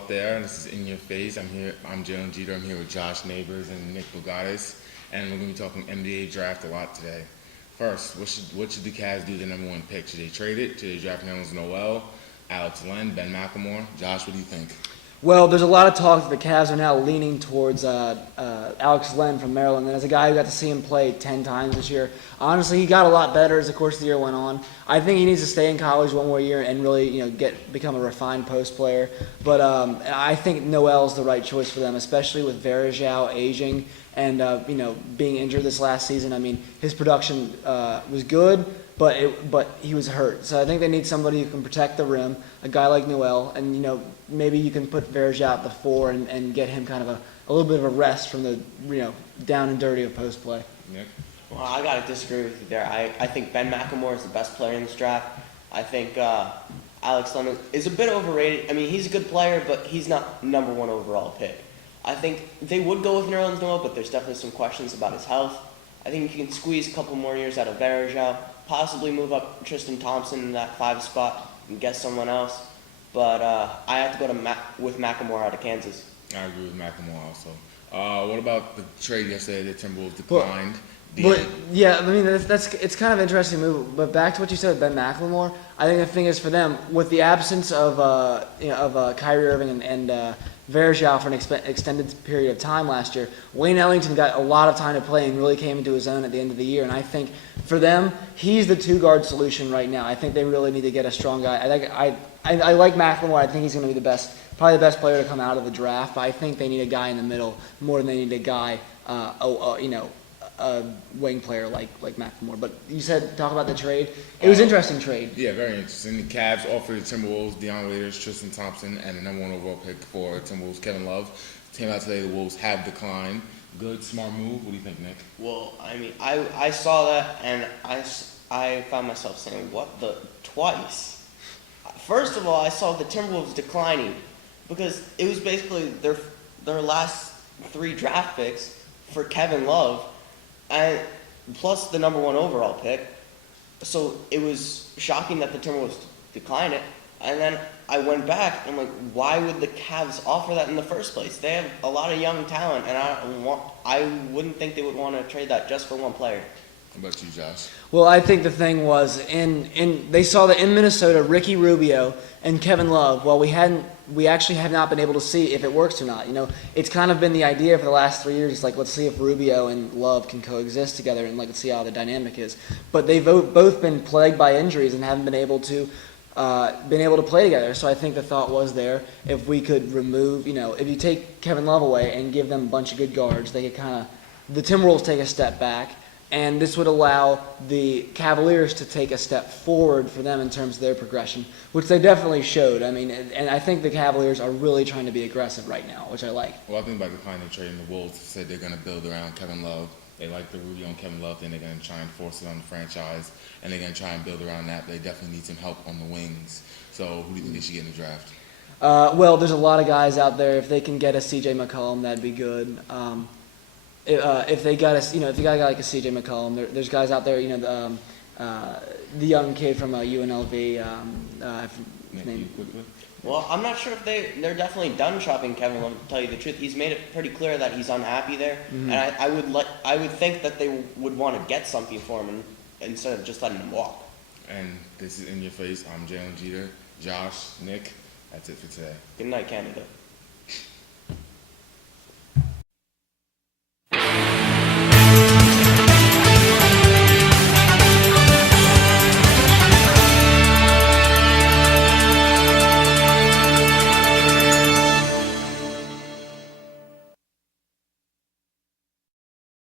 out there, and this is In Your Face. I'm Jalen Jeter. I'm here with Josh Neighbors and Nick Bogatis, and we're going to be talking NBA draft a lot today. First, what should the Cavs do with the number one pick? Should they trade it? Should they draft Nerlens Noel, Alex Len, Ben McLemore? Josh, what do you think? Well, there's a lot of talk that the Cavs are now leaning towards Alex Len from Maryland. And as a guy who got to see him play 10 times this year, honestly, he got a lot better as the course of the year went on. I think he needs to stay in college one more year and really, become a refined post player. But I think Noel's the right choice for them, especially with Varejao aging and being injured this last season. I mean, his production was good, but he was hurt. So I think they need somebody who can protect the rim, a guy like Noel, and maybe you can put Varejao at the 4 and get him kind of a little bit of a rest from the down and dirty of post play. Nick? Well, I gotta disagree with you there. I think Ben McLemore is the best player in this draft. I think Alex Len is a bit overrated. I mean, he's a good player, but he's not number one overall pick. I think they would go with Nerlens Noel, but there's definitely some questions about his health. I think you can squeeze a couple more years out of Varejao, possibly move up Tristan Thompson in that 5 spot and get someone else. But I have to go with McLemore out of Kansas. I agree with McLemore also. What about the trade yesterday that Timberwolves declined? But yeah, I mean it's kind of an interesting move. But back to what you said with Ben McLemore, I think the thing is for them with the absence of Kyrie Irving and Varejao for an extended period of time last year, Wayne Ellington got a lot of time to play and really came into his own at the end of the year. And I think for them, he's the 2-guard solution right now. I think they really need to get a strong guy. I like McLemore. I think he's going to be probably the best player to come out of the draft. But I think they need a guy in the middle more than they need a guy, a wing player like McLemore. But you said talk about the trade. It was an interesting trade. Yeah, very interesting. The Cavs offered the Timberwolves Deion Waiters, Tristan Thompson, and the number one overall pick for Timberwolves, Kevin Love. Came out today, the Wolves have declined. Good, smart move. What do you think, Nick? Well, I mean, I saw that and I found myself saying, what the twice? First of all, I saw the Timberwolves declining because it was basically their last 3 draft picks for Kevin Love, and plus the number 1 overall pick. So it was shocking that the Timberwolves declined it. And then I went back and I'm like, why would the Cavs offer that in the first place? They have a lot of young talent, and I wouldn't think they would want to trade that just for one player. How about you, Josh? Well, I think the thing was they saw that in Minnesota, Ricky Rubio and Kevin Love. Well, we actually have not been able to see if it works or not. It's kind of been the idea for the last 3 years. It's like, let's see if Rubio and Love can coexist together, and let's see how the dynamic is. But they've both been plagued by injuries and haven't been able to play together. So I think the thought was there, if we could remove, if you take Kevin Love away and give them a bunch of good guards, they could the Timberwolves take a step back. And this would allow the Cavaliers to take a step forward for them in terms of their progression, which they definitely showed. I mean, and I think the Cavaliers are really trying to be aggressive right now, which I like. Well, I think by declining trading the Wolves, said they're going to build around Kevin Love. They like the Rubio and Kevin Love thing. They're going to try and force it on the franchise, and they're going to try and build around that. But they definitely need some help on the wings. So who do you think they should get in the draft? Well, there's a lot of guys out there. If they can get a C.J. McCollum, that'd be good. If they got if you got a guy like a C.J. McCollum, there's guys out there. The young kid from UNLV. His name. Well, I'm not sure if they're definitely done shopping Kevin Love. To tell you the truth, he's made it pretty clear that he's unhappy there, and I would think that they would want to get something for him instead of just letting him walk. And this is In Your Face. I'm Jalen Jeter, Josh, Nick. That's it for today. Good night, Canada.